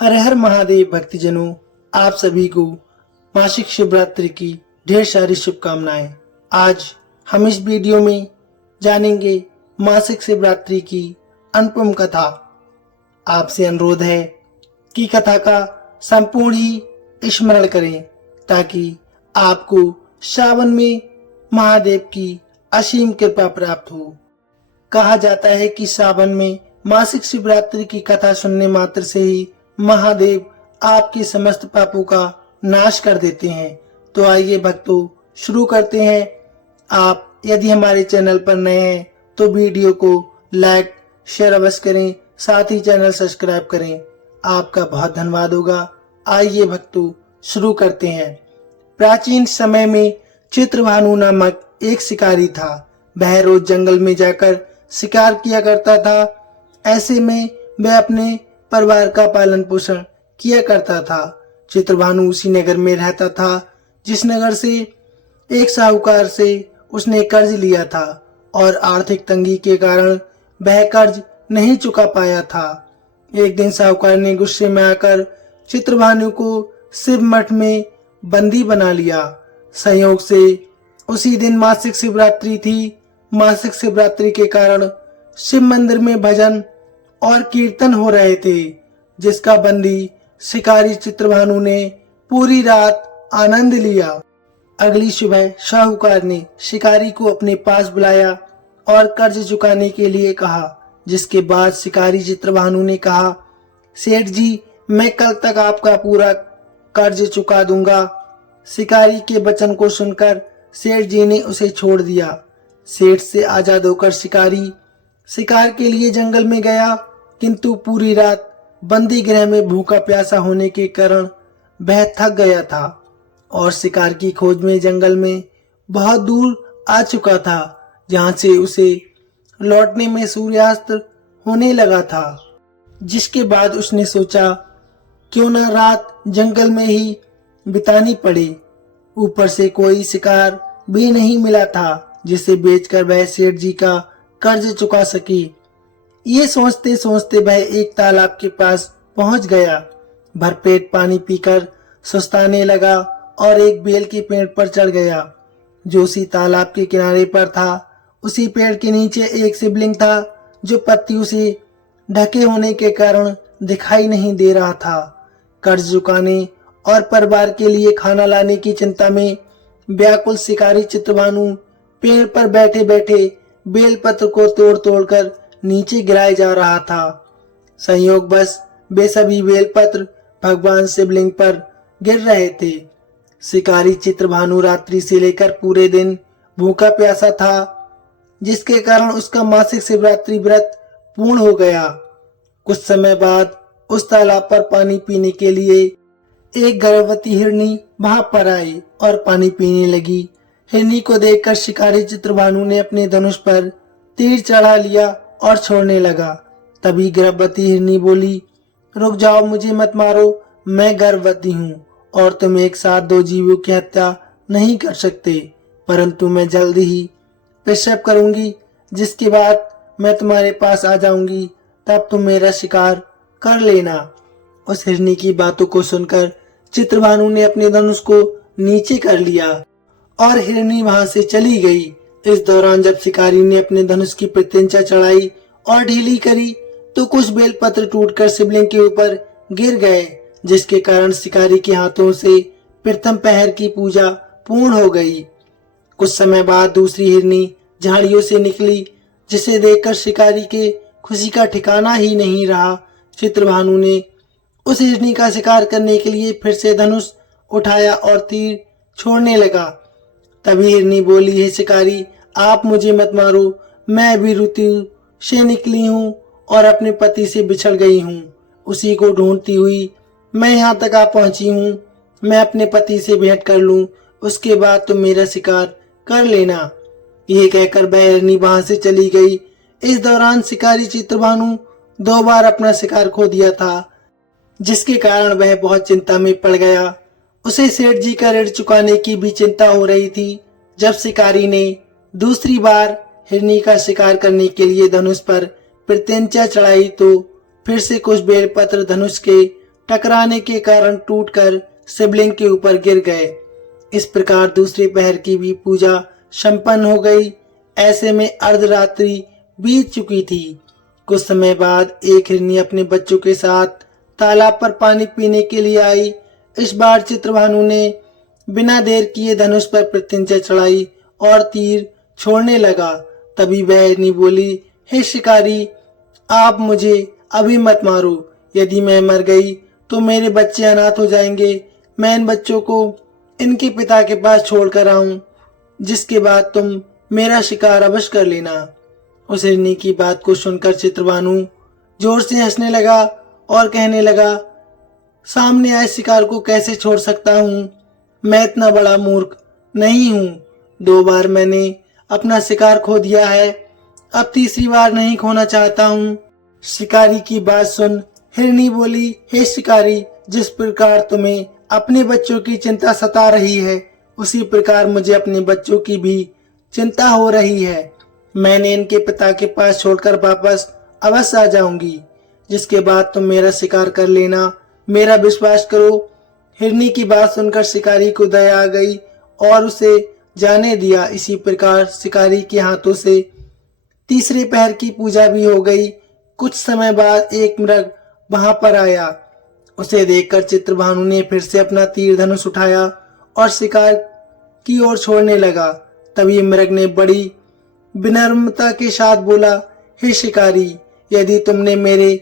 हर हर महादेव भक्तजनों, आप सभी को मासिक शिवरात्रि की ढेर सारी शुभकामनाएं। आज हम इस वीडियो में जानेंगे मासिक शिवरात्रि की अनुपम कथा। आपसे अनुरोध है कि कथा का संपूर्ण ही स्मरण करें ताकि आपको सावन में महादेव की असीम कृपा प्राप्त हो। कहा जाता है कि सावन में मासिक शिवरात्रि की कथा सुनने मात्र से ही महादेव आपके समस्त पापों का नाश कर देते हैं। तो आइए भक्तों, शुरू करते हैं। आप यदि हमारे चैनल पर नए हैं तो वीडियो को लाइक शेयर अवश्य करें, साथ ही चैनल सब्सक्राइब करें। आपका बहुत धन्यवाद होगा। आइए भक्तों, शुरू करते हैं। प्राचीन समय में चित्रभानु नामक एक शिकारी था। वह रोज जंगल में जाकर शिकार किया करता था। ऐसे में वह अपने परिवार का पालन पोषण किया करता था। चित्रभानु उसी नगर में रहता था जिस नगर से एक साहूकार से उसने कर्ज लिया था और आर्थिक तंगी के कारण वह कर्ज नहीं चुका पाया था। एक दिन साहूकार ने गुस्से में आकर चित्रभानु को शिव मठ में बंदी बना लिया। संयोग से उसी दिन मासिक शिवरात्रि थी। मासिक शिवरात्रि के कारण शिव मंदिर में भजन और कीर्तन हो रहे थे, जिसका बंदी शिकारी चित्रभानु ने पूरी रात आनंद लिया। अगली सुबह साहूकार ने शिकारी को अपने पास बुलाया और कर्ज चुकाने के लिए कहा, जिसके बाद शिकारी चित्रभानु ने कहा, सेठ जी, मैं कल तक आपका पूरा कर्ज चुका दूंगा। शिकारी के वचन को सुनकर सेठ जी ने उसे छोड़ दिया। सेठ से आजाद होकर शिकारी शिकार के लिए जंगल में गया, किंतु पूरी रात बंदी गृह में भूखा प्यासा होने के कारण वह थक गया था और शिकार की खोज में जंगल में बहुत दूर आ चुका था, जहां से उसे लौटने में सूर्यास्त होने लगा था। जिसके बाद उसने सोचा, क्यों ना रात जंगल में ही बितानी पड़े। ऊपर से कोई शिकार भी नहीं मिला था जिसे बेचकर वह सेठ जी का कर्ज चुका सके। ये सोचते सोचते वह एक तालाब के पास पहुंच गया। भरपेट पानी पीकर सुस्ताने लगा और एक बेल के पेड़ पर चढ़ गया जो उसी तालाब के किनारे पर था। उसी पेड़ के नीचे एक शिवलिंग था जो पत्तियों से ढके होने के कारण दिखाई नहीं दे रहा था। कर्ज चुकाने और परिवार के लिए खाना लाने की चिंता में व्याकुल शिकारी चित्रभानु पेड़ पर बैठे बैठे बेलपत्र को तोड़ तोड़कर नीचे गिराया जा रहा था। संयोगवश वे सभी बेलपत्र भगवान शिवलिंग पर गिर रहे थे। शिकारी चित्रभानु रात्रि से लेकर पूरे दिन भूखा प्यासा था, जिसके कारण उसका मासिक शिवरात्रि व्रत पूर्ण हो गया। कुछ समय बाद उस तालाब पर पानी पीने के लिए एक गर्भवती हिरनी वहां पर आई और पानी पीने लगी। हिरनी को देखकर शिकारी चित्रभानु ने अपने धनुष पर तीर चढ़ा लिया और छोड़ने लगा। तभी गर्भवती हिरनी बोली, रुक जाओ, मुझे मत मारो, मैं गर्भवती हूँ और तुम एक साथ दो जीवों की हत्या नहीं कर सकते, परंतु मैं जल्द ही प्रसव करूंगी, जिसके बाद मैं तुम्हारे पास आ जाऊंगी, तब तुम मेरा शिकार कर लेना। उस हिरनी की बातों को सुनकर चित्रभानु ने अपने धनुष को नीचे कर लिया और हिरनी वहां से चली गई। इस दौरान जब शिकारी ने अपने धनुष की प्रत्यंचा चढ़ाई और ढीली करी तो कुछ बेलपत्र टूटकर शिवलिंग के ऊपर गिर गए, जिसके कारण शिकारी के हाथों से प्रथम पहर की पूजा पूर्ण हो गई। कुछ समय बाद दूसरी हिरनी झाड़ियों से निकली, जिसे देखकर शिकारी के खुशी का ठिकाना ही नहीं रहा। चित्रभानु ने उस हिरनी का शिकार करने के लिए फिर से धनुष उठाया और तीर छोड़ने लगा। तभी हिरनी बोली, हे शिकारी, आप मुझे मत मारो, मैं अभी ऋतु से निकली हूँ और अपने पति से बिछड़ गई हूँ। उसी को ढूंढती हुई मैं यहाँ तक आ पहुंची हूँ। मैं अपने पति से भेंट कर लूँ, उसके बाद तुम मेरा शिकार कर लेना। ये कहकर वह हिरनी वहां से चली गई। इस दौरान शिकारी चित्रभानु 2 बार अपना शिकार खो दिया था, जिसके कारण वह बहुत चिंता में पड़ गया। उसे सेठ जी का ऋण चुकाने की भी चिंता हो रही थी। जब शिकारी ने दूसरी बार हिरनी का शिकार करने के लिए धनुष पर प्रत्यंचा चढ़ाई तो फिर से कुछ बेलपत्र धनुष के टकराने के कारण टूटकर शिवलिंग के ऊपर गिर गए। इस प्रकार दूसरे पहर की भी पूजा संपन्न हो गई। ऐसे में अर्धरात्रि बीत चुकी थी। कुछ समय बाद एक हिरनी अपने बच्चों के साथ तालाब पर पानी पीने के लिए आई। इस बार चित्रभानु ने बिना देर किए धनुष पर प्रत्यंचा चढ़ाई और तीर छोड़ने लगा। तभी वह हिरनी बोली, हे शिकारी, आप मुझे अभी मत मारो। यदि मैं मर गई तो मेरे बच्चे अनाथ हो जाएंगे। मैं इन बच्चों को इनके पिता के पास छोड़कर आऊं, जिसके बाद तुम मेरा शिकार अवश्य कर लेना। उस हिरनी की बात को सुनकर चित्रभानु जोर से हंसने लगा और कहने लगा, सामने आए शिकार को कैसे छोड़ सकता हूँ? मैं इतना बड़ा मूर्ख नहीं हूँ। 2 बार मैंने अपना शिकार खो दिया है, अब तीसरी बार नहीं खोना चाहता हूँ। शिकारी की बात सुन हिरनी बोली, हे शिकारी, जिस प्रकार तुम्हें अपने बच्चों की चिंता सता रही है, उसी प्रकार मुझे अपने बच्चों की भी चिंता हो रही है। मैंने इनके पिता के पास छोड़कर वापस अवश्य आ जाऊंगी, जिसके बाद तुम मेरा शिकार कर लेना। मेरा विश्वास करो। हिरनी की बात सुनकर शिकारी को दया आ गई और उसे जाने दिया। इसी प्रकार शिकारी के हाथों से तीसरे पहर की पूजा भी हो गई। कुछ समय बाद एक मृग वहां पर आया। उसे देखकर चित्रभानु ने फिर से अपना तीर धनुष उठाया और शिकार की ओर छोड़ने लगा। तभी मृग ने बड़ी विनम्रता के साथ बोला, हे शिकारी, यदि तुमने मेरे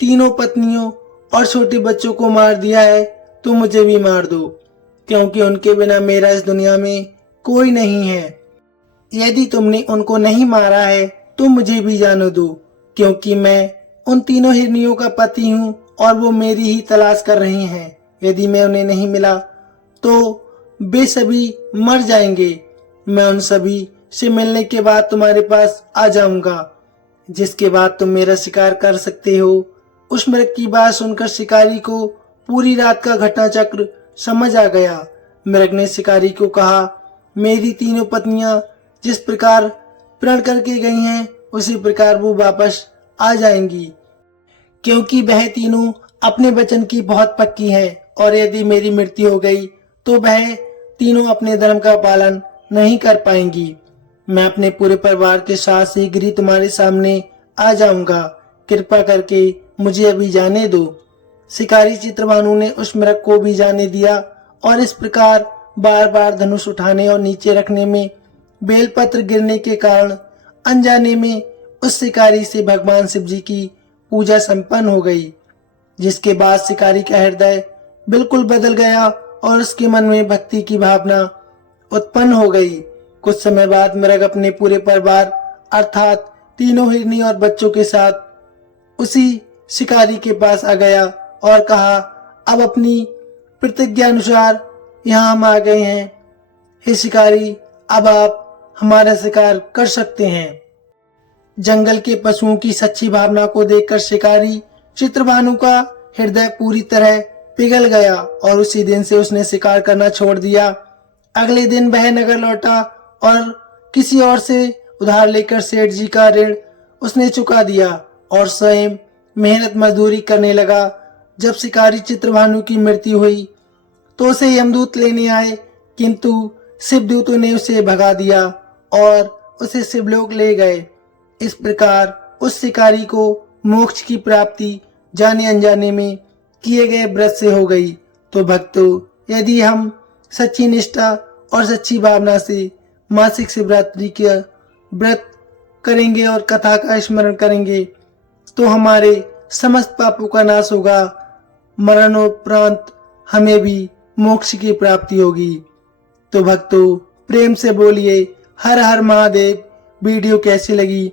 तीनों पत्नियों और छोटे बच्चों को मार दिया है तो मुझे भी मार दो, क्योंकि उनके बिना मेरा इस दुनिया में कोई नहीं है। यदि तुमने उनको नहीं मारा है तो मुझे भी जाने दो, क्योंकि मैं उन तीनों हिरनियों का पति हूँ और वो मेरी ही तलाश कर रही हैं। यदि मैं उन्हें नहीं मिला तो वे सभी मर जाएंगे। मैं उन सभी से मिलने के बाद तुम्हारे पास आ जाऊंगा, जिसके बाद तुम मेरा शिकार कर सकते हो। उस मृग की बात सुनकर शिकारी को पूरी रात का घटना चक्र समझ आ गया। मृग ने शिकारी को कहा, मेरी तीनों पत्नियां जिस प्रकार प्रण करके गई हैं, उसी प्रकार वो वापस आ जाएंगी, क्योंकि वह तीनों अपने वचन की बहुत पक्की हैं, और यदि मेरी मृत्यु हो गई तो वह तीनों अपने धर्म का पालन नहीं कर पाएंगी। मैं अपने पूरे परिवार के साथ शीघ्र ही तुम्हारे सामने आ जाऊंगा। कृपा करके मुझे अभी जाने दो। शिकारी चित्रभानु ने उस मृग को भी जाने दिया और इस प्रकार बार बार धनुष उठाने और नीचे रखने में बेलपत्र गिरने के कारण अनजाने में उस शिकारी से भगवान शिव जी की पूजा संपन्न हो गई, जिसके बाद शिकारी का हृदय बिल्कुल बदल गया और उसके मन में भक्ति की भावना उत्पन्न हो गई। कुछ समय बाद मृग अपने पूरे परिवार अर्थात तीनों हिरनी और बच्चों के साथ उसी शिकारी के पास आ गया और कहा, अब अपनी प्रतिज्ञा अनुसार यहाँ हम आ गए हैं। हे शिकारी, अब आप हमारा शिकार कर सकते हैं। जंगल के पशुओं की सच्ची भावना को देखकर शिकारी चित्रभानु का हृदय पूरी तरह पिघल गया और उसी दिन से उसने शिकार करना छोड़ दिया। अगले दिन वह नगर लौटा और किसी और से उधार लेकर सेठ जी का ऋण उसने चुका दिया और स्वयं मेहनत मजदूरी करने लगा। जब शिकारी चित्रभानु की मृत्यु हुई तो उसे यमदूत लेने आए, किंतु शिवदूतों ने उसे भगा दिया और उसे शिवलोक ले गए। इस प्रकार उस शिकारी को मोक्ष की प्राप्ति जाने अनजाने में किए गए व्रत से हो गई। तो भक्तों, यदि हम सच्ची निष्ठा और सच्ची भावना से मासिक शिवरात्रि का व्रत करेंगे और कथा का स्मरण करेंगे तो हमारे समस्त पापों का नाश होगा। मरणोपरांत हमें भी मोक्ष की प्राप्ति होगी। तो भक्तों, प्रेम से बोलिए हर हर महादेव। वीडियो कैसी लगी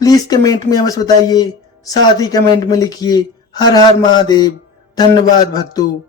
प्लीज कमेंट में अवश्य बताइए। साथ ही कमेंट में लिखिए हर हर महादेव। धन्यवाद भक्तों।